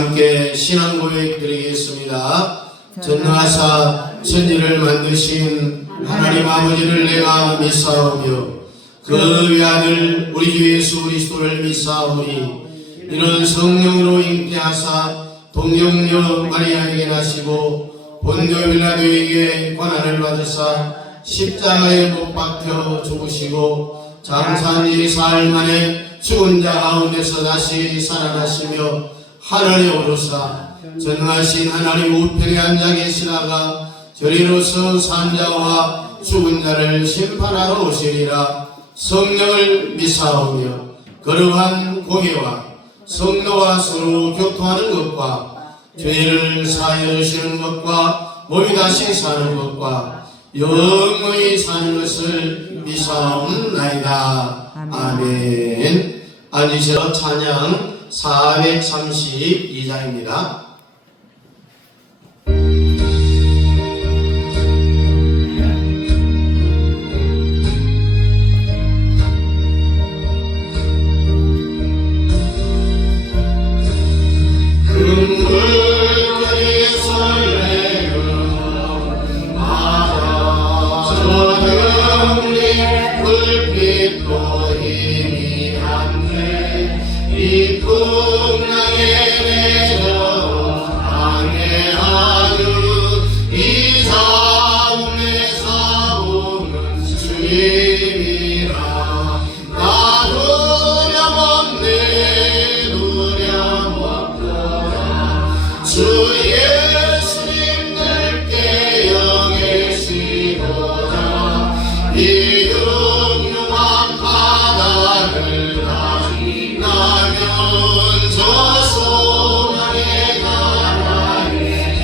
함께 신앙 고백 드리겠습니다. 전능하사 천지를 만드신 하나님 아버지를 내가 믿사오며 그 외아들 우리 주 예수 그리스도를 믿사오니 이는 성령으로 잉태하사 동정녀 마리아에게 나시고 본교 빌라도에게 고난을 받으사 십자가에 못 박혀 죽으시고 장사한 지 사흘 만에 죽은 자 가운데서 다시 살아나시며 하늘에 오르사 전능하신 하나님 우편에 앉아 계시다가 저리로서 산자와 죽은 자를 심판하러 오시리라. 성령을 믿사오며 거룩한 공예와 성도와 서로 교통하는 것과 죄를 사하여 주시는 것과 몸이 다시 사는 것과 영원히 사는 것을 믿사옵나이다. 아멘. 앉으셔서 찬양 432장입니다.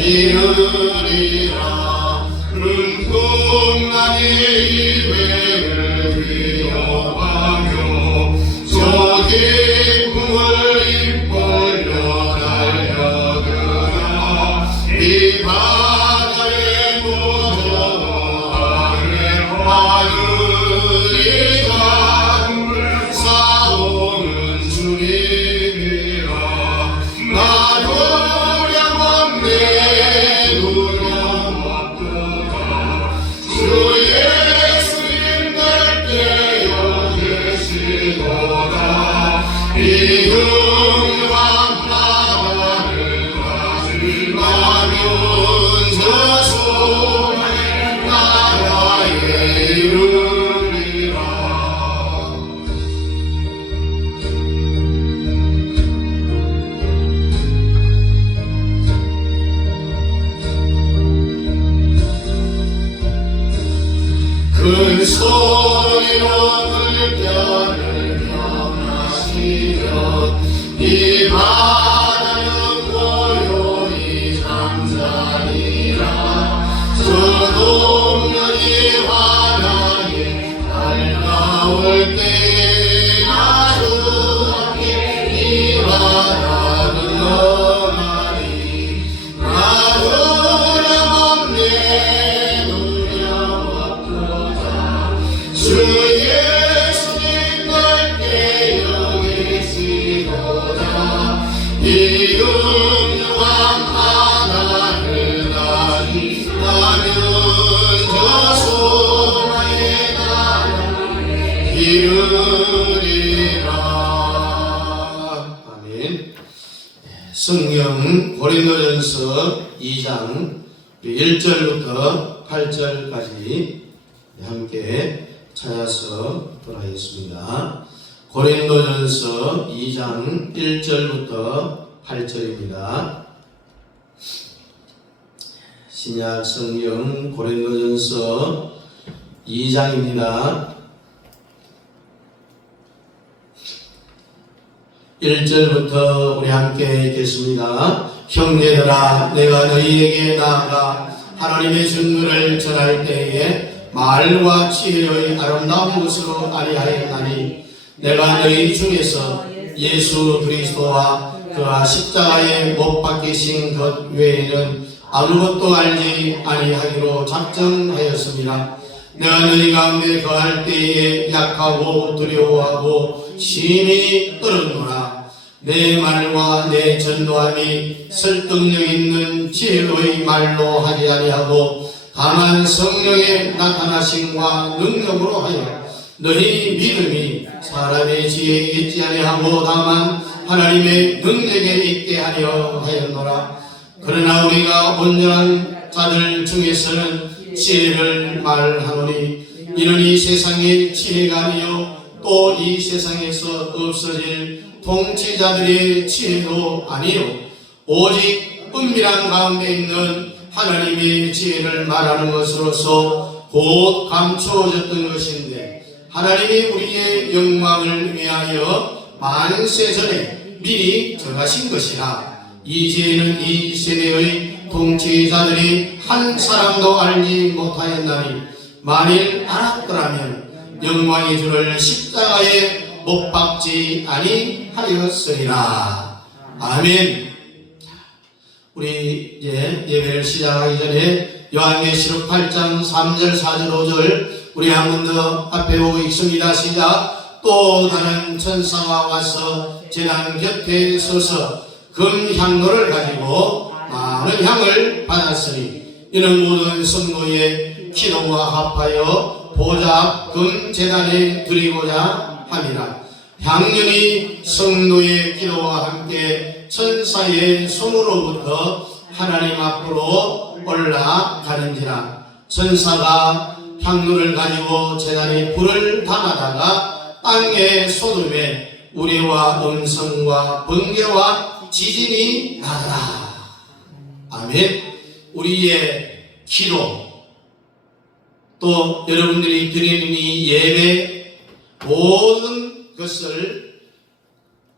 이르리라. 푸른 꿈나무 이외를 기억하며 저 기쁨을 입벌려 달려들어 이 바다에 무서워하네. 하늘이 강물 사오는 주님이라. 나도 큰 소리로 물결을 경하시며 이 바다는 고요히 잠자리라. 저 동력이 환하게 달가올 때 나도 함께 이 바다는 너만이 나도랑 없네. 주 예수님 넓게 여기시도다. 이 음흉한 바다를 다니나면 저 소나의 나라를 이루리라. 아멘. 성경 고린도전서 2장 1절부터 8절까지 함께 찾아서 돌아가겠습니다. 고린도전서 2장 1절부터 8절입니다. 신약 성경 고린도전서 2장입니다. 1절부터 우리 함께 읽겠습니다. 형제들아, 내가 너희에게 나아가 하나님의 증거를 전할 때에 말과 지혜의 아름다운 것으로 아니하였나니 내가 너희 중에서 예수 그리스도와 그가 십자가에 못 박히신 것 외에는 아무것도 알지 아니하기로 작정하였습니다. 내가 너희 가운데 거할 때에 약하고 두려워하고 심히 떨었노라. 내 말과 내 전도함이 설득력 있는 지혜로의 말로 하지 아니하고 다만 성령의 나타나심과 능력으로 하여 너희 믿음이 사람의 지혜에 있지 아니하고 다만 하나님의 능력에 있게 하려 하였노라. 그러나 우리가 온전한 자들 중에서는 지혜를 말하노니 이는 이 세상의 지혜가 아니요 또 이 세상에서 없어질 통치자들의 지혜도 아니요 오직 은밀한 가운데 있는 하나님의 지혜를 말하는 것으로서 곧 감추어졌던 것인데 하나님이 우리의 영광을 위하여 만세 전에 미리 정하신 것이라. 이 지혜는 이 세대의 통치자들이 한 사람도 알지 못하였나니 만일 알았더라면 영광의 주를 십자가에 못 박지 아니하였으리라. 아멘. 우리 이제 예배를 시작하기 전에 요한계시록 8장 3절 4절 5절 우리 한 번 더 앞에 보고 있습니다. 시작. 또 다른 천사가 와서 제단 곁에 서서 금향로를 가지고 많은 향을 받았으니 이는 모든 성도의 기도와 합하여 보좌 앞 금제단에 드리고자 함이라. 향연이 성도의 기도와 함께 천사의 손으로부터 하나님 앞으로 올라가는지라. 천사가 향로를 가지고 제단에 불을 담아다가 땅에 쏟음에 우레와 음성과 번개와 지진이 나더라. 아멘. 우리의 기도 또 여러분들이 드리는 이 예배 모든 것을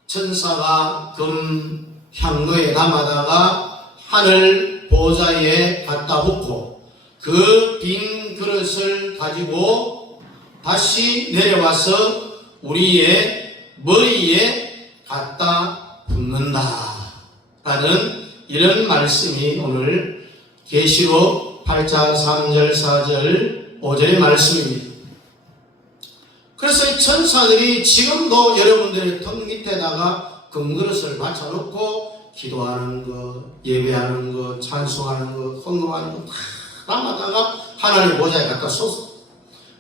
천사가 금 향로에 담아다가 하늘 보좌에 갖다 붓고 그 빈 그릇을 가지고 다시 내려와서 우리의 머리에 갖다 붓는다 라는 이런 말씀이 오늘 계시록 8장 3절 4절 5절의 말씀입니다. 그래서 이 천사들이 지금도 여러분들의 턱 밑에다가 금그릇을 받쳐놓고 기도하는 거, 예배하는 거, 찬송하는 거, 헌금하는 거 다 담아다가 하나님 보좌에 갖다 쏟아.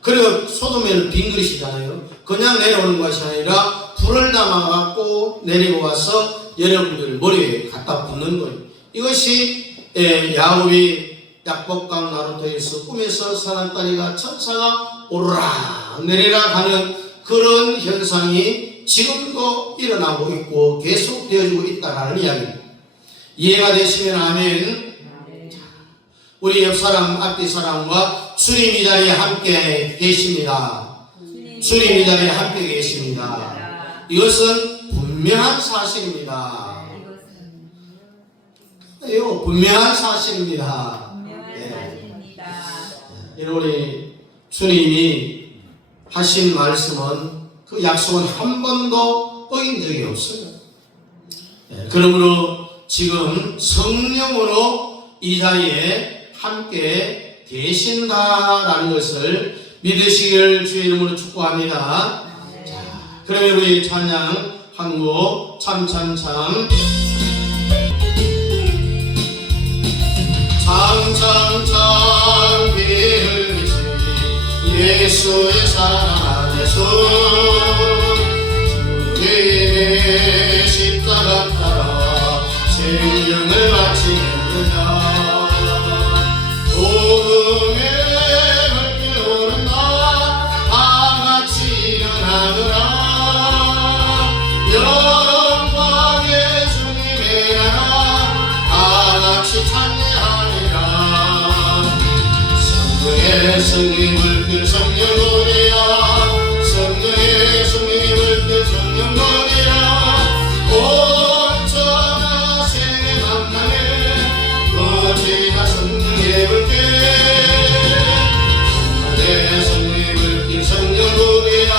그리고 쏟으면 빈 그릇이잖아요. 그냥 내려오는 것이 아니라 불을 담아갖고 내리고 와서 여러분들 머리에 갖다 붓는 거예요. 이것이 야곱이 약복강 나루터에서 꿈에서 사람다리가 천사가 오르락 내리락 하는 그런 현상이 지금도 일어나고 있고 계속 되어지고 있다는 이야기입니다. 이해가 되시면 아멘. 우리 옆 사람, 앞뒤 사람과 주님 이 자리에 함께 계십니다. 주님 이 자리에 함께 계십니다. 이것은 분명한 사실입니다. 분명한 사실입니다. 우리 주님이 하신 말씀은 그 약속은 한 번도 어긴 적이 없어요. 그러므로 지금 성령으로 이 자리에 함께 계신다라는 것을 믿으시길 주의 이름으로 축복합니다. 자, 그러면 우리 찬양 한 곡 참참참 참참참 비흘리시 예수의 사랑 안에서 주님의 십자가 따라 생명을 바치겠느냐. 복음의 밝길 오는 나 다같이 일어나느라 영광의 주님의 나라 다같이 찬양하리라. 성령의 성령이 물들 성령 노래야 성령의 성령이 물들 성령 노래야 온전한 생의 만남에 어제가 성령의 물길 성령의 성령이 물길 성령 노래야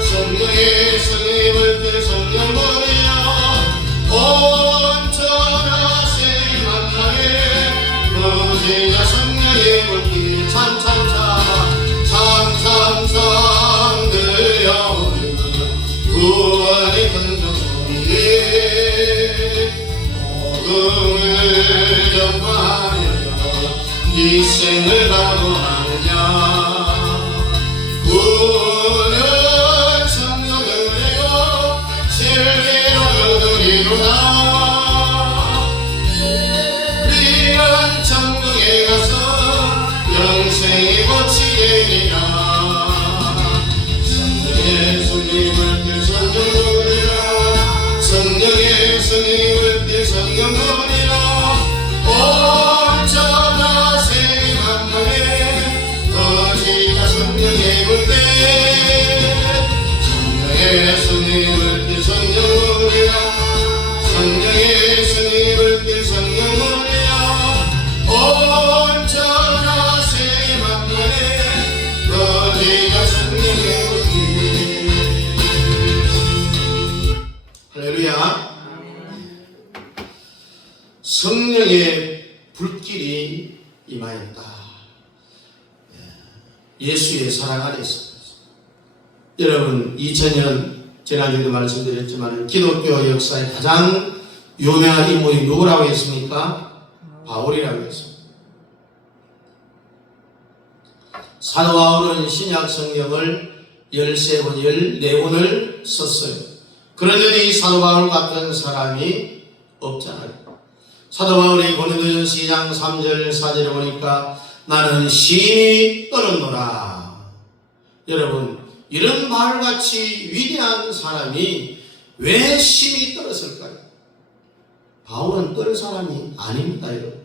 성령의 성령이 물길 성령 노래야 온전한 생의 만남에 어제가 성령의 물길 참참참 복음을 전파하여 희생을 각오하느냐. 구원은 성령을 내고 진리로 누리로다. 우리는 천국에 가서 영생이 꽃이 되리라. 성령의 손님을 들 성령으리라. 성령의 손님을 들 성령으리라. 온전한 세임 한명에 거지가 성령의 물때. 성령의 손님을 들 성령으리라. 성령의 손님을 들 성령으리라. 온전한 세임 한명에 거지가 성령의 물때. 할렐루야. 성령의 불길이 임하였다. 예수의 사랑 안에 있습니다. 여러분, 2000년 지난주에도 말씀드렸지만 기독교 역사의 가장 유명한 인물이 누구라고 했습니까? 바울이라고 했습니다. 사도 바울은 신약 성경을 13권, 14권을 썼어요. 그런데 이 사도 바울 같은 사람이 없잖아요. 사도 바울이 고린도전서 2장 3절 4절에 보니까 나는 심히 떨었노라. 여러분, 이런 바울같이 위대한 사람이 왜 심히 떨었을까요? 바울은 떨 사람이 아닙니다. 여러분,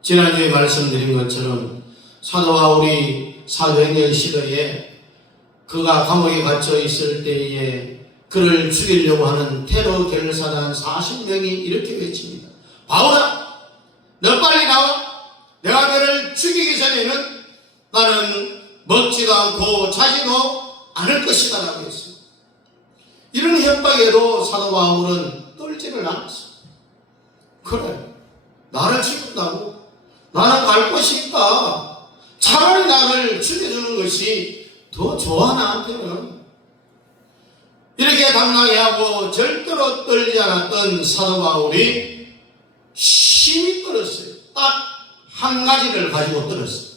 지난주에 말씀드린 것처럼 사도 바울이 사도행전 시대에 그가 감옥에 갇혀 있을 때에 그를 죽이려고 하는 테러 결사단 40명이 이렇게 외칩니다. 바울아, 너 빨리 나와. 내가 너를 죽이기 전에는 나는 먹지도 않고 자지도 않을 것이다 라고 했습니다. 이런 협박에도 사도 바울은 떨지를 않았어요. 그래, 나를 죽인다고? 나는 갈 곳이 있다. 차라리 나를 죽여주는 것이 더 좋아 나한테는. 이렇게 당당히 하고 절대로 떨지 않았던 사도 바울이 심히 떨었어요. 딱 한 가지를 가지고 떨었어요.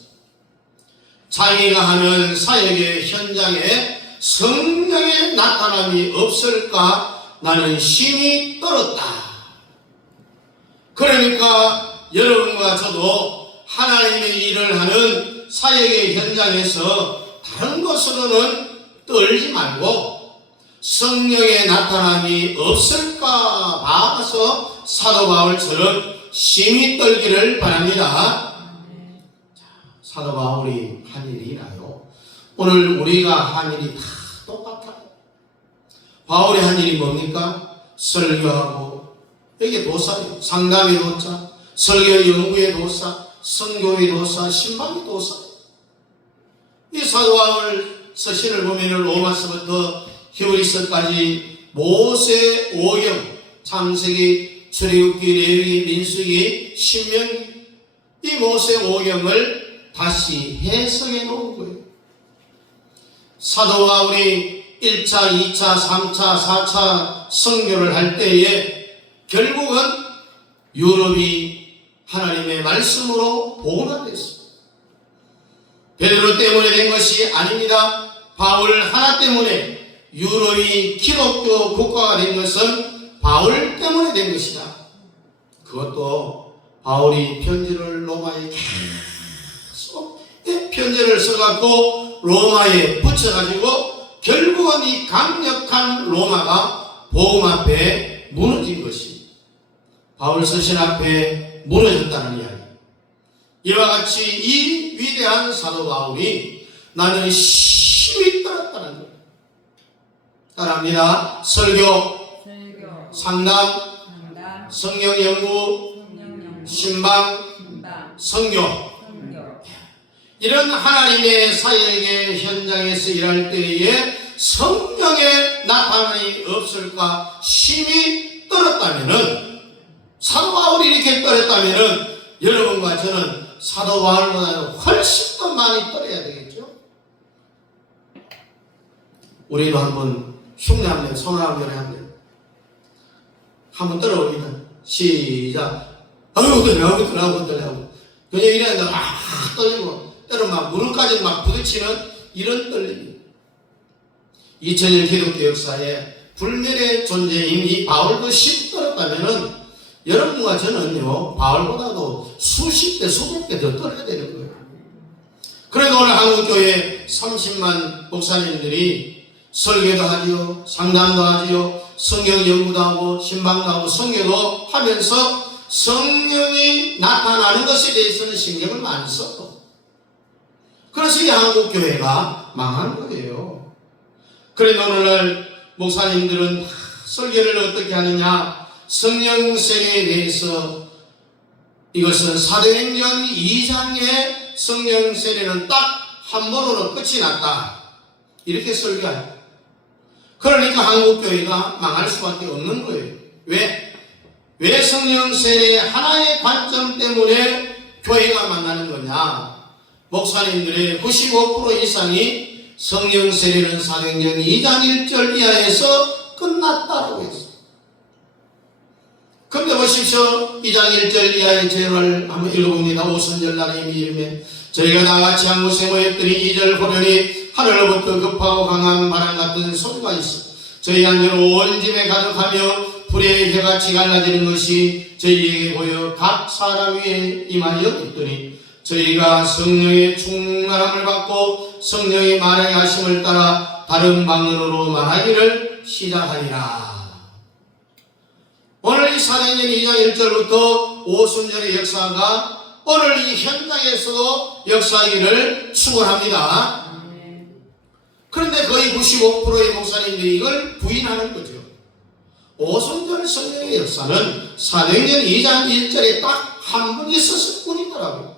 자기가 하는 사역의 현장에 성령의 나타남이 없을까 나는 심히 떨었다. 그러니까 여러분과 저도 하나님의 일을 하는 사역의 현장에서 다른 것으로는 떨지 말고 성령의 나타남이 없을까 봐서 사도 바울처럼 심히 떨기를 바랍니다. 사도 바울이 한 일이 있나요? 오늘 우리가 한 일이 다 똑같아요. 바울이 한 일이 뭡니까? 설교하고, 이게 도사예요. 상담의 도사, 설교 연구의 도사, 선교의 도사, 신방의 도사. 이 사도 바울 서신을 보면 로마서부터 히브리서까지 모세 오경, 창세기, 출애굽기, 레위기, 민수기, 신명기, 이 모세 오경을 다시 해석해 놓은 거예요. 사도 바울이 1차, 2차, 3차, 4차 선교를 할 때에 결국은 유럽이 하나님의 말씀으로 복음화됐습니다. 베드로 때문에 된 것이 아닙니다. 바울 하나 때문에 유럽이 기독교 국가가 된 것은 바울 때문에 된 것이다. 그것도 바울이 편지를 로마에 계속 편지를 써갖고 로마에 붙여가지고 결국은 이 강력한 로마가 복음 앞에 무너진 것이 바울 서신 앞에 무너졌다는 이야기. 이와 같이 이 위대한 사도 바울이 나는 심히 떨었다는 거예요. 따라합니다. 설교, 상담, 성경 연구, 신방, 선교. 이런 하나님의 사역의 현장에서 일할 때에 성령의 나타남이 없을까 심히 떨었다면은, 사도 바울이 이렇게 떨었다면은 여러분과 저는 사도 바울보다는 훨씬 더 많이 떨어야 되겠죠? 우리도 한번 흉내 한번 손을 한번 한번 떨어봅니다. 시작. 아이고 떨려. 그냥 이래는데 막 떨리고 때로 막 무릎까지 막 부딪히는 이런 떨림이 2000년 기독교 역사에 불멸의 존재인 이 바울도 10 떨었다면은 여러분과 저는요 바울보다도 수십 배 수백 배 더 떨어야 되는 거예요. 그래도 오늘 한국교회 30만 목사님들이 설교도 하지요, 상담도 하지요, 성경 연구도 하고 신방도 하고 성교도 하면서 성령이 나타나는 것에 대해서는 신경을 많이 썼고, 그래서 이 한국교회가 망한 거예요. 그런데 오늘날 목사님들은 설교를 어떻게 하느냐, 성령 세례에 대해서 이것은 사도행전 2장의 성령 세례는 딱 한 번으로 끝이 났다 이렇게 설교해요. 그러니까 한국교회가 망할 수밖에 없는 거예요. 왜 성령 세례의 하나의 관점 때문에 교회가 망하는 거냐? 목사님들의 95% 이상이 성령 세례는 사도행전 2장 1절 이하에서 끝났다라고 했어요. 근데 보십시오. 2장 1절 이하의 제를 한번 읽어봅니다. 오순절 날의 이름에 저희가 다같이 한 곳에 모였더니 2절 보려니 하늘로부터 급하고 강한 바람 같은 소리가 있어 저희 안으로 온 집에 가득하며 불의 해같이 갈라지는 것이 저희에게 보여 각 사람 위에 임하여 있더니 저희가 성령의 충만함을 받고 성령의 말하게 하심을 따라 다른 방언으로 말하기를 시작하리라. 오늘 이 사도행전 2장 1절부터 오순절의 역사가 오늘 이 현장에서도 역사이기를 축원합니다. 그런데 거의 95%의 목사님들이 이걸 부인하는 거죠. 오순절 성령의 역사는 사도행전 2장 1절에 딱 한 번 있었을 뿐이더라고요.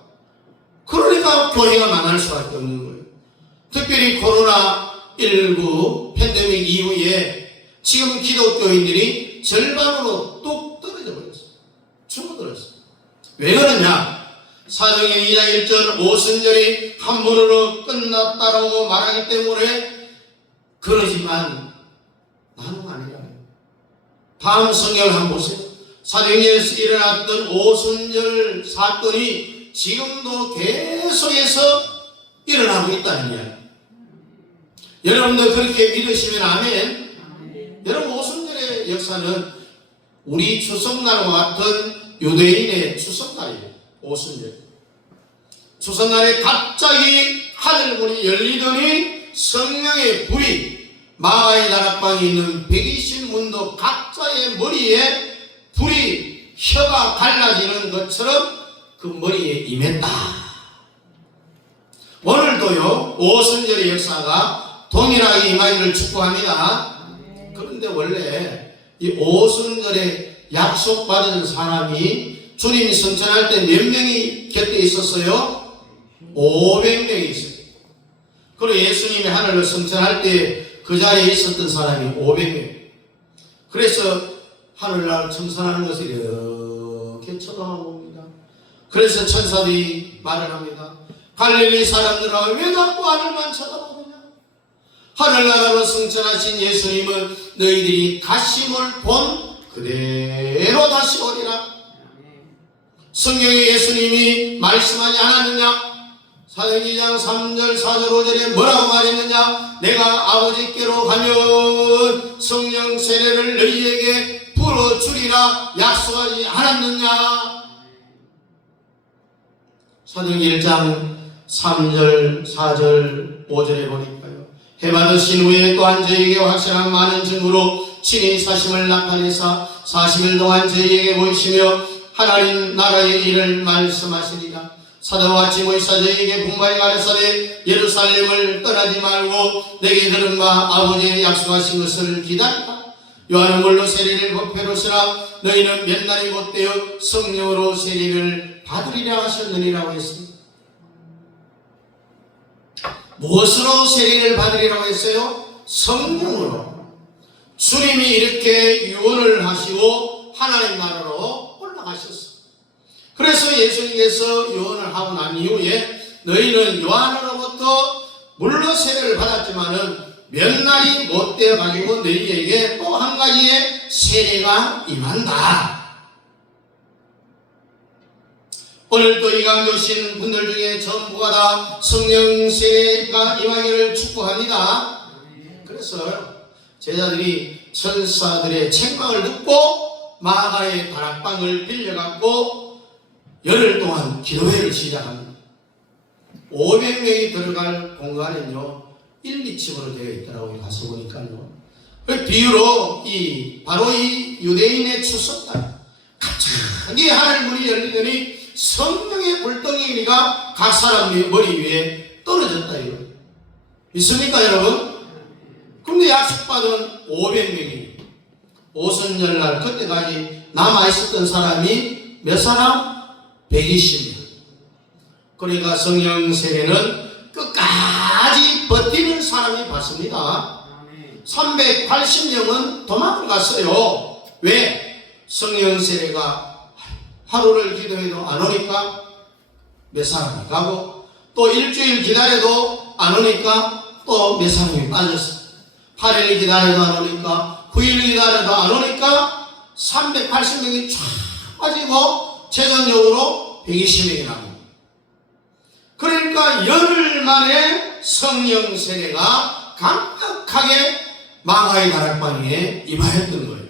그러니까 교회가 망할 수밖에 없는 거예요. 특별히 코로나19 팬데믹 이후에 지금 기독교인들이 절반으로 뚝 떨어져 버렸어요. 죽어들었어요. 왜 그러냐? 사도행전 2장 1절 오순절이 한 번으로 끝났다라고 말하기 때문에 그러지만 나는 아니라요. 다음 성경을 한번 보세요. 사도행전에서 일어났던 오순절 사건이 지금도 계속해서 일어나고 있다는 이야기. 여러분들 그렇게 믿으시면 아멘. 여러분 오순절의 역사는 우리 추석날과 같은 유대인의 추석날이에요. 오순절 추석날에 갑자기 하늘문이 열리더니 성령의 불이 마가의 다락방에 있는 120문도 각자의 머리에 불이 혀가 갈라지는 것처럼 그 머리에 임했다. 오늘도요 오순절의 역사가 동일하게 임하기를 축복합니다. 그런데 원래 이 오순절에 약속받은 사람이 주님이 성천할 때 몇 명이 곁에 있었어요? 500명이 있어요. 그리고 예수님이 하늘로 성천할 때 그 자리에 있었던 사람이 500명. 그래서 하늘날 청선하는 것을 이렇게 쳐다봅니다. 그래서 천사들이 말을 합니다. 갈릴리 사람들아 왜 자꾸 하늘만 쳐다보느냐? 하늘나라로 성천하신 예수님은 너희들이 다시 뭘 본 그대로 다시 오리라. 성경에 예수님이 말씀하지 않았느냐? 사도행전 2장 3절 4절 5절에 뭐라고 말했느냐? 내가 아버지께로 가면 성령 세례를 너희에게 불어주리라 약속하지 않았느냐? 사도행전 1장 3절 4절 5절에 보니까요 해받으신 후에 또한 저희에게 확실한 많은 증거로 친히 사심을 나타내사 40일 동안 저희에게 보이시며 하나님 나라의 일을 말씀하시리라. 사도와 지모이사 저희에게 분바에 가르사되 예루살렘을 떠나지 말고 내게 들은 바 아버지의 약속하신 것을 기다리라. 요한은 물로 세례를 법회로시라 너희는 몇 날이 못되어 성령으로 세례를 받으리라 하셨느니라고 했습니다. 무엇으로 세례를 받으리라고 했어요? 성령으로. 주님이 이렇게 유언을 하시고 하나님 나라로 올라가셨어요. 그래서 예수님께서 유언을 하고 난 이후에 너희는 요한으로부터 물로 세례를 받았지만은 몇 날이 못되어 가지고 너희에게 또 한 가지의 세례가 임한다. 오늘도 이 강에 오신 분들 중에 전부가 다 성령 세례가 임하기를 축복합니다. 그래서 제자들이 천사들의 책망을 듣고 마가의 다락방을 빌려갖고 열흘 동안 기도회를 시작합니다. 500명이 들어갈 공간은요 1, 2층으로 되어 있더라고요. 가서 보니까요. 그 비유로 바로 이 유대인의 추석날 갑자기 하늘 문이 열리더니 성령의 불덩이가 각 사람 머리 위에 떨어졌다 이거 믿습니까 여러분? 근데 약속받은 500명이 오순절날 그때까지 남아있었던 사람이 몇 사람? 120명. 그러니까 성령 세례는 끝까지 버티는 사람이 받습니다. 380명은 도망갔어요. 왜? 성령 세례가 하루를 기도해도 안 오니까 몇 사람이 가고 또 일주일 기다려도 안 오니까 또 몇 사람이 빠졌어. 8일 기다려도 안 오니까 9일 기다려도 안 오니까 380명이 쫙 빠지고 최종적으로 120명이 남습니다. 그러니까 열흘 만에 성령 세례가 강력하게 마가의 다락방에 임하였던 거예요.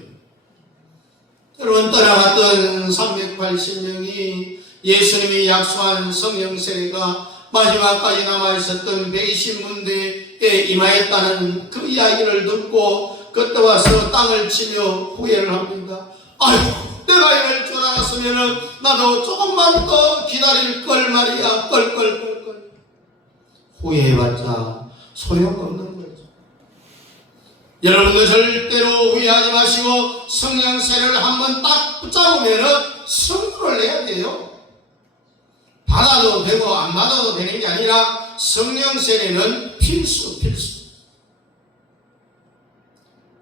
여러분 떠나갔던 380명이 예수님이 약속한 성령 세례가 마지막까지 남아있었던 120문대에 임하였다는 그 이야기를 듣고 그때 와서 땅을 치며 후회를 합니다. 아이고 내가 이럴 줄 알았으면 나도 조금만 더 기다릴 걸 말이야. 껄껄껄껄 후회해봤자 소용없는 거죠. 여러분도 절대로 후회하지 마시고 성령 세례를 한번 딱 붙잡으면 성부를 내야 돼요. 받아도 되고 안 받아도 되는 게 아니라 성령 세례는 필수.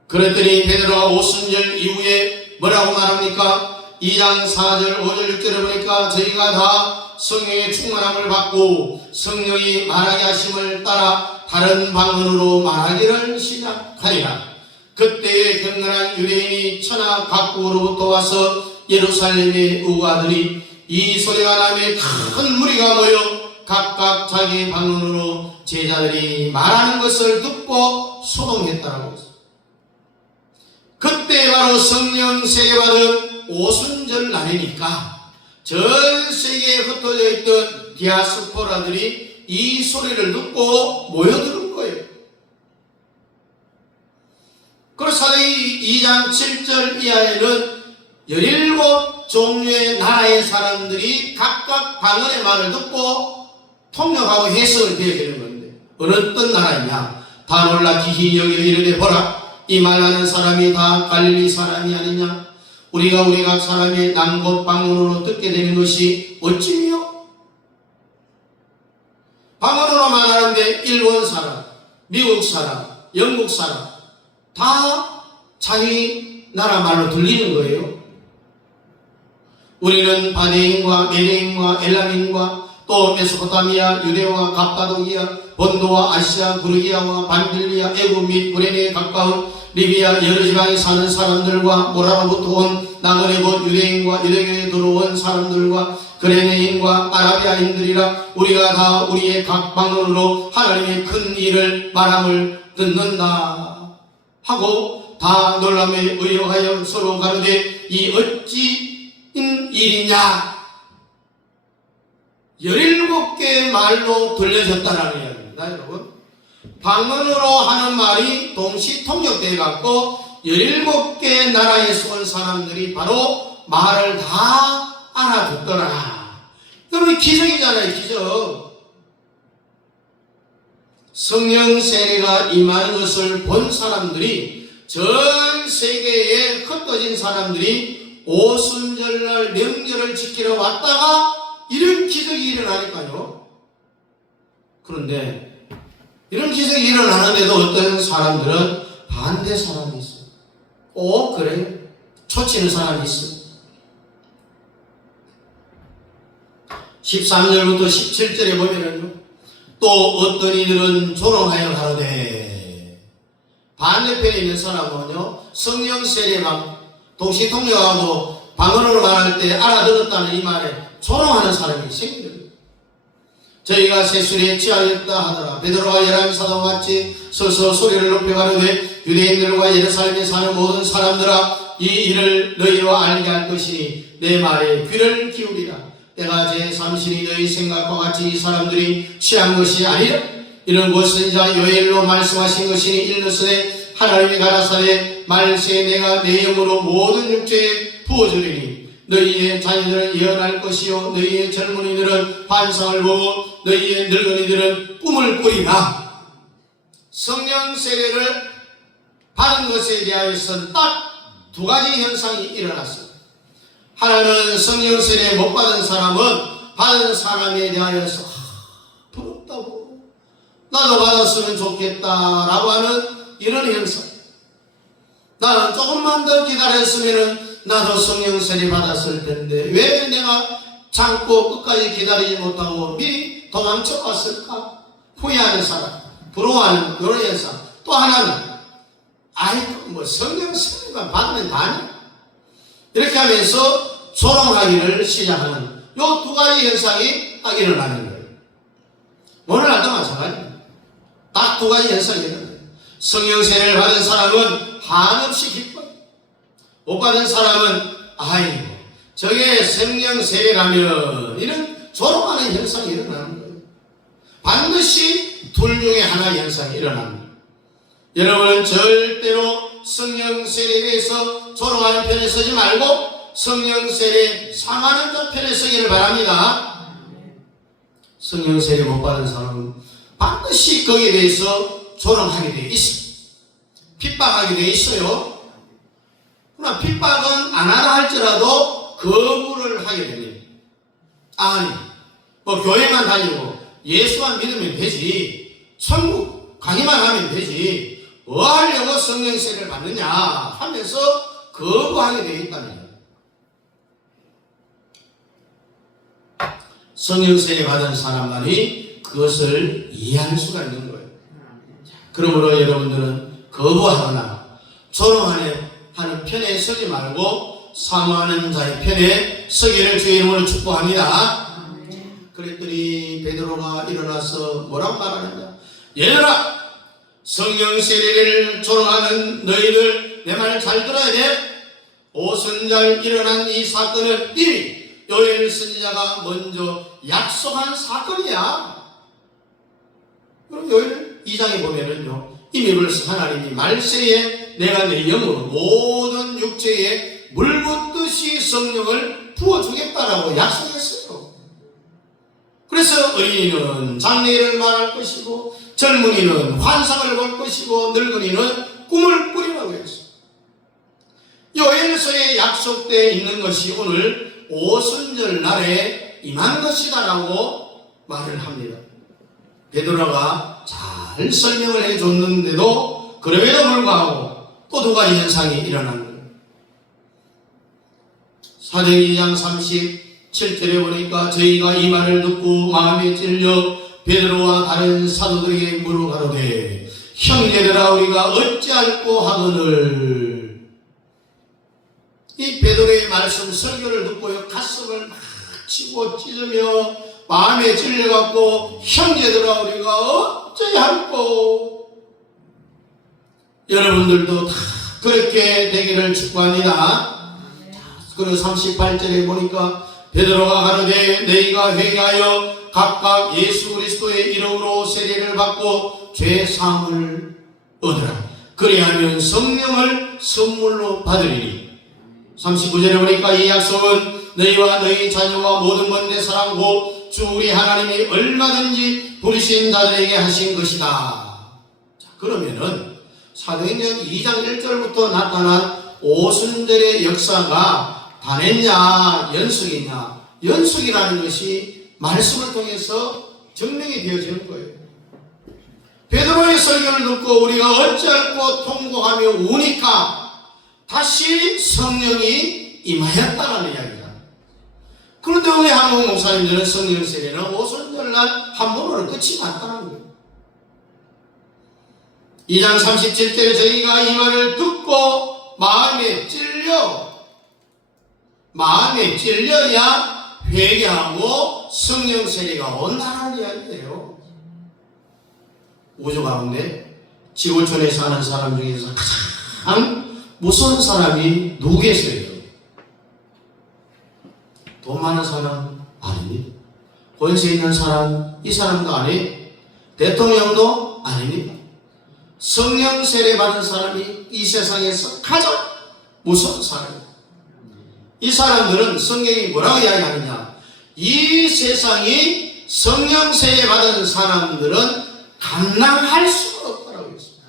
그랬더니 베드로가 오순절 이후에 뭐라고 말합니까? 2장 4절 5절 6절에 보니까 저희가 다 성령의 충만함을 받고 성령이 말하게 하심을 따라 다른 방언으로 말하기를 시작하리라. 그때에 경건한 유대인이 천하 각국으로부터 와서 예루살렘에 우가들이 이 소리가 나며 큰 무리가 모여 각각 자기 방언으로 제자들이 말하는 것을 듣고 소동했다라고 했어요. 그때 바로 성령 세례받은 오순절 날이니까 전 세계에 흩어져 있던 디아스포라들이 이 소리를 듣고 모여드는 거예요. 그래서 사도행전 2장 7절 이하에는 17종류의 나라의 사람들이 각각 방언의 말을 듣고 통역하고 해석을 되어야 되는 건데 어느 어떤 나라냐? 다 놀라 기히 여기어 이르되 보라 이 말하는 사람이 다 갈릴리 사람이 아니냐? 우리가 각 사람의 남곳 방언으로 듣게 되는 것이 어찌미요? 방언으로 말하는데 일본 사람, 미국 사람, 영국 사람 다 자기 나라 말로 들리는 거예요. 우리는 바데인과 메데인과 엘람인과 또 메소포타미아, 유대와 갑바도기아, 본도와 아시아, 부르기아와 반빌리아, 애굽 및 구레네에 가까운 리비아 여러 지방에 사는 사람들과 모라로부터 온 나그네 곧 유대인과 유대교에 들어온 사람들과 그레네인과 아라비아인들이라 우리가 다 우리의 각 방언으로 하나님의 큰 일을 말함을 듣는다 하고 다 놀람에 의여하여 서로 가로되 이 어찌인 일이냐? 17개의 말로 들려졌다라는 이야기입니다. 여러분 방언으로 하는 말이 동시 통역되어 갖고 17개 나라에서 온 사람들이 바로 말을 다 알아듣더라. 여러분 기적이잖아요. 기적. 성령 세례가 임하는 것을 본 사람들이 전 세계에 흩어진 사람들이 오순절날 명절을 지키러 왔다가 이런 기적이 일어나니까요. 그런데 이런 기적이 일어나는데도 어떤 사람들은 반대 사람이 있어요. 그래? 초치는 사람이 있어. 13절부터 17절에 보면은요, 또 어떤 이들은 조롱하여 가로되, 반대편에 있는 사람은요, 성령 세례만 동시 통역하고 방언으로 말할 때 알아들었다는 이 말에 조롱하는 사람이 생깁니다. 저희가 세술에 취하였다 하더라. 베드로와 열한 사도와 같이 서서 소리를 높여 가로되 유대인들과 예루살렘에 사는 모든 사람들아 이 일을 너희로 알게 할 것이니 내 말에 귀를 기울이라. 때가 제3신이 너희 생각과 같이 이 사람들이 취한 것이 아니라 이런 것은 이자 요엘로 말씀하신 것이니 일렀으되 하나님이 가라사대 말세 내가 내 영으로 모든 육체에 부어주리니 너희의 자녀들은 예언할 것이요 너희의 젊은이들은 환상을 보고 너희의 늙은이들은 꿈을 꾸리라. 성령 세례를 받은 것에 대하여서는 딱 두 가지 현상이 일어났습니다. 하나는 성령 세례 못 받은 사람은 받은 사람에 대하여서 부럽다고 나도 받았으면 좋겠다라고 하는 이런 현상. 나는 조금만 더 기다렸으면 나도 성령 세례 받았을 텐데 왜 내가 참고 끝까지 기다리지 못하고 미리 도망쳐 왔을까? 후회하는 사람, 부러워하는 이런 현상. 또 하나는 아이고 뭐 성령 세례만 받으면 다냐? 이렇게 하면서 조롱하기를 시작하는 요 두 가지 현상이 딱 일어나는 거예요. 오늘 날도 마찬가지입니다. 딱 두 가지 현상이 일어나요. 성령 세례를 받은 사람은 한없이 기뻐요. 못 받은 사람은 아이고 저게 성령 세례라면 이런 조롱하는 현상이 일어나는 거예요. 반드시 둘 중에 하나의 현상이 일어납니다. 여러분은 절대로 성령 세례에 대해서 조롱하는 편에 서지 말고 성령 세례 상하는 편에 서기를 바랍니다. 성령 세례 못 받은 사람은 반드시 거기에 대해서 조롱하게 되어 있어요. 핍박하게 되어 있어요. 그러나 핍박은 안 하나 할지라도 거부를 하게 됩니다. 아니 뭐 교회만 다니고 예수만 믿으면 되지 천국 강의만 하면 되지 뭐 하려고 성령 세례를 받느냐 하면서 거부하게 되어 있다는 거예요. 성령 세례 받은 사람만이 그것을 이해할 수가 있는 거예요. 그러므로 여러분들은 거부하거나 조롱하는 편에 서지 말고 사모하는 자의 편에 서기를 주의 이름으로 축복합니다. 그랬더니 베드로가 일어나서 뭐라고 말하느냐? 얘들아 성령 세례를 조롱하는 너희들 내 말을 잘 들어야 돼. 오순절 일어난 이 사건은 이미 요엘 선지자가 먼저 약속한 사건이야. 그럼 요엘 2장에 보면은요 이미 벌써 하나님이 말세에 내가 내 영으로 모든 육체에 물 붓듯이 성령을 부어주겠다라고 약속했어요. 그래서 어린이는 장래일을 말할 것이고 젊은이는 환상을 볼 것이고 늙은이는 꿈을 꾸리라고 했어요. 요엘서에 약속되어 있는 것이 오늘 오순절 날에 임한 것이다라고 말을 합니다. 베드로가 잘 설명을 해줬는데도 그럼에도 불구하고 또 두 가지 현상이 일어난 거예요. 사도행전 2장 37절에 보니까 저희가 이 말을 듣고 마음에 찔려 베드로와 다른 사도들에게 물어가로되 형제들아 우리가 어찌할꼬 하거늘. 이 베드로의 말씀 설교를 듣고요 가슴을 막 치고 찢으며 마음에 찔려갖고 형제들아 우리가 어찌할꼬. 여러분들도 다 그렇게 되기를 축복합니다. 그리고 38절에 보니까 베드로가 가로되 너희가 회개하여 각각 예수 그리스도의 이름으로 세례를 받고 죄 사함을 얻으라. 그리하면 성령을 선물로 받으리니. 39절에 보니까 이 약속은 너희와 너희 자녀와 모든 번대 사랑고 주 우리 하나님이 얼마든지 부르신 자들에게 하신 것이다. 자, 그러면은 사도행전 2장 1절부터 나타난 오순절의 역사가 단했냐 연속이냐. 연속이라는 것이 말씀을 통해서 증명이 되어지는 거예요. 베드로의 설교를 듣고 우리가 어찌할꼬 통곡하며 우니까 다시 성령이 임하였다는 이야기다. 그런데 왜 한국 목사님들은 성령 세례는 오순절날 한 번으로 끝이 났다는 거예요. 2장 37절에 저희가 이 말을 듣고 마음에 찔려 마음에 찔려야 회개하고 성령 세례가 온다는 이야기예요. 우주 가운데 지구촌에 사는 사람 중에서 가장 무서운 사람이 누구겠어요? 돈 많은 사람 아닙니다. 권세 있는 사람, 이 사람도 아니에요. 대통령도 아닙니다. 성령 세례 받은 사람이 이 세상에서 가장 무서운 사람입니다. 이 사람들은 성경이 뭐라고 이야기하느냐? 이 세상이 성령 세례 받은 사람들은 감당할 수가 없다라고 했습니다.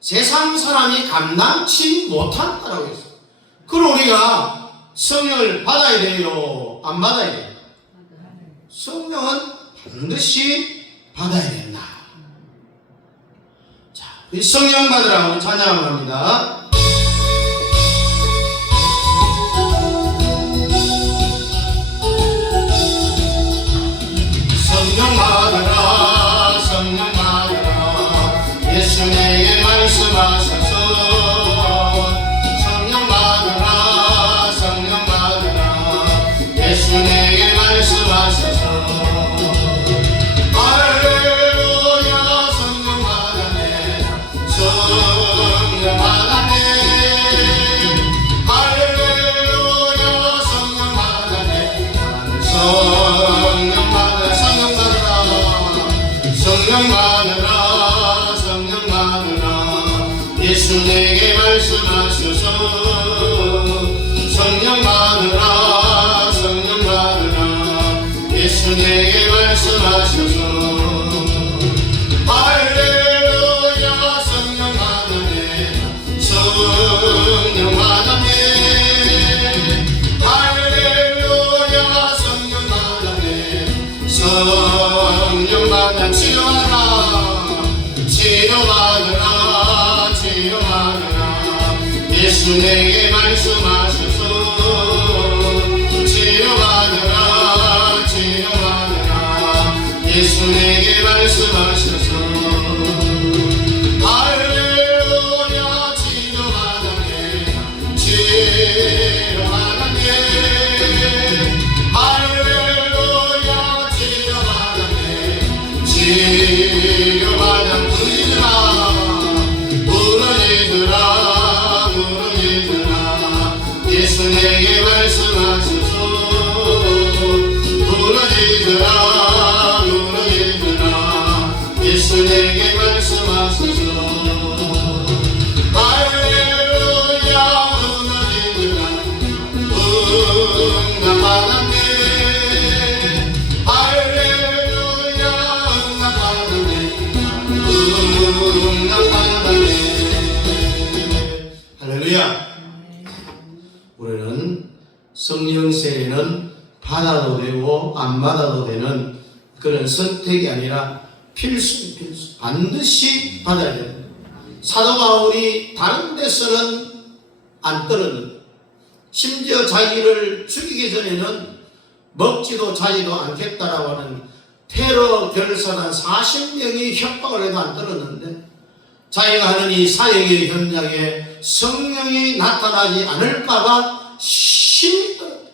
세상 사람이 감당치 못한다라고 했습니다. 그럼 우리가 성령을 받아야 돼요? 안 받아야 돼요? 성령은 반드시 받아야 된다. 자, 이 성령 받으라고 찬양합니다. 성령 받으라, 성령 받으라, 예수 내게 말씀하소서. 성령 받으라, 성령 받으라, 예수 내게 말씀하소서. 할렐루야, 성령 받았네, 성령 받았네. 할렐루야, 성령 받았네, 성령 받았네. 성령 받으라, 성령 받으라, 예수 내게 말씀하소서. 성령 받으라, 성령 받으라, 예수 내게 말씀하소서. 할렐루야, 성령 받았네, 성령 받았네. 할렐루야, 성령 받았네, 성령 받아. 치료받으라, 치료받으라, 예수 내게 말씀하소서. 치료받으라, 치료받으라, 예수 내게 말씀하소서. 할렐루야, 치료받았네, 치료받았네. 할렐루야, 치료받았네, 치료받았네. 예수 내게 말씀하소서. 무너지더라, 무너지더라, 예수 내게 말씀하소서. 할렐루야, 무너지더라, 응답받았네. 할렐루야, 응답받았네, 응답받았네. 할렐루야. 우리는 성령 세례는 받아도 되고 안 받아도 되는 그런 선택이 아니라 필수 반드시 받아야 됩니다. 사도 바울이 다른 데서는 안 떨었는데 심지어 자기를 죽이기 전에는 먹지도 자지도 않겠다라고 하는 테러 결사단 40명이 협박을 해도 안 떨었는데 자기가 하는 이 사역의 현장에 성령이 나타나지 않을까봐 심히 떨었다.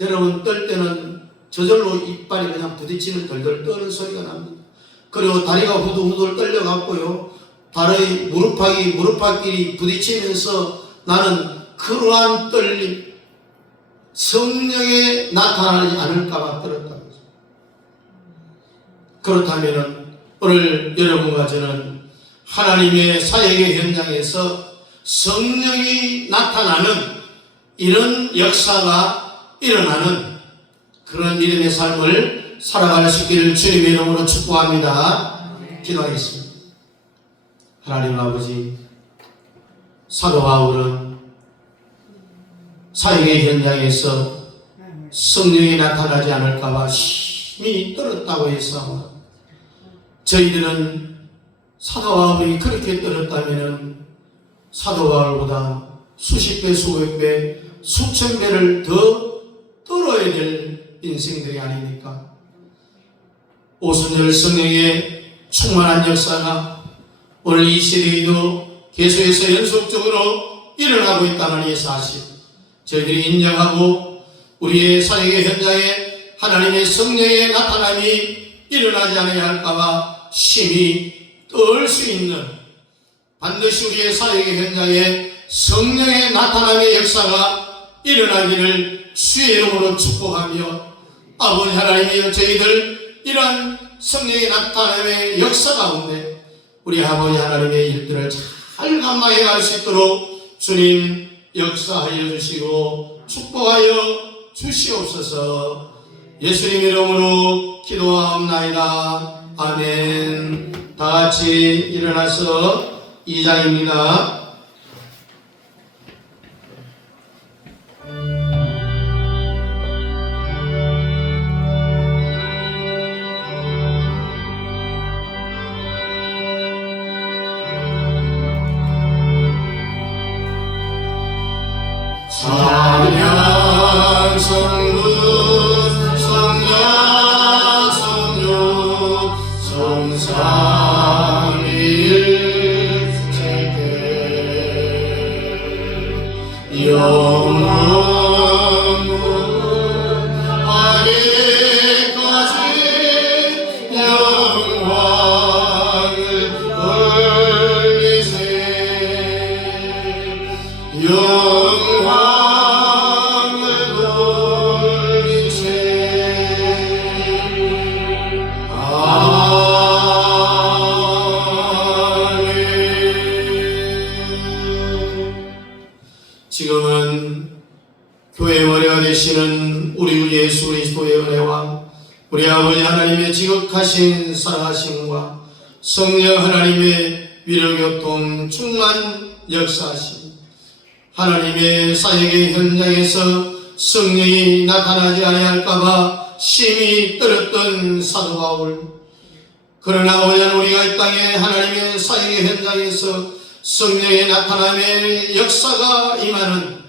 여러분, 떨 때는 저절로 이빨이 그냥 부딪히는 덜덜 떠는 소리가 납니다. 그리고 다리가 후들후들 떨려갖고요, 발의 무릎팍끼리 부딪히면서 나는 그러한 떨림, 성령에 나타나지 않을까봐 떨었다. 그렇다면은 오늘 여러분과 저는 하나님의 사역의 현장에서 성령이 나타나는 이런 역사가 일어나는 그런 믿음의 삶을 살아갈 수 있기를 주님의 이름으로 축복합니다. 기도하겠습니다. 하나님 아버지, 사도 바울은 사역의 현장에서 성령이 나타나지 않을까봐 심히 떨었다고 해서 저희들은 사도 바울이 그렇게 떨었다면 사도 바울보다 수십 배, 수백 배, 수천 배를 더 떨어야 될 인생들이 아닙니까? 오순절 성령의 충만한 역사가 오늘 이 시대에도 계속해서 연속적으로 일어나고 있다는 이 사실 저희들이 인정하고 우리의 사역의 현장에 하나님의 성령의 나타남이 일어나지 않아야 할까봐 심히 떨 수 있는, 반드시 우리의 사역의 현장에 성령의 나타남의 역사가 일어나기를 주의 이름으로 축복하며, 아버지 하나님이여, 저희들 이러한 성령의 나타남의 역사 가운데 우리 아버지 하나님의 일들을 잘 감당해 갈 수 있도록 주님 역사하여 주시고 축복하여 주시옵소서. 예수님 이름으로 기도하옵나이다. 아멘. 다 같이 일어나서 2장입니다. 찬양 성부 성자 성육 성삼위일체계 영원하기까지 영광을 돌리세. 지금은 교회 머리가 되시는 우리 예수 그리스도의 은혜와 우리 아버지 하나님의 지극하신 사랑하심과 성령 하나님의 위로교통 충만 역사하심, 하나님의 사역의 현장에서 성령이 나타나지 아니할까봐 심히 떨었던 사도 바울, 그러나 오늘 우리가 이 땅에 하나님의 사역의 현장에서 성령의 나타남의 역사가 임하는,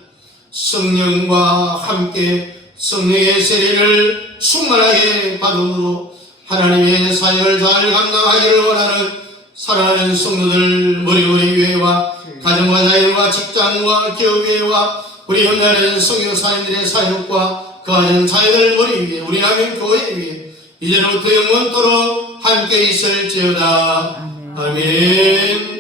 성령과 함께 성령의 세례를 충만하게 받음으로 하나님의 사역을 잘 감당하기를 원하는 사랑하는 성도들 머리머리 위에와 가정과 자녀과 직장과 기업 위에와 우리 현장하는 성교사님들의 사역과 그 가정 자녀들 머리 위에 우리 남은 교회 위에 이제부터 영원토록 함께 있을지어다. 아멘.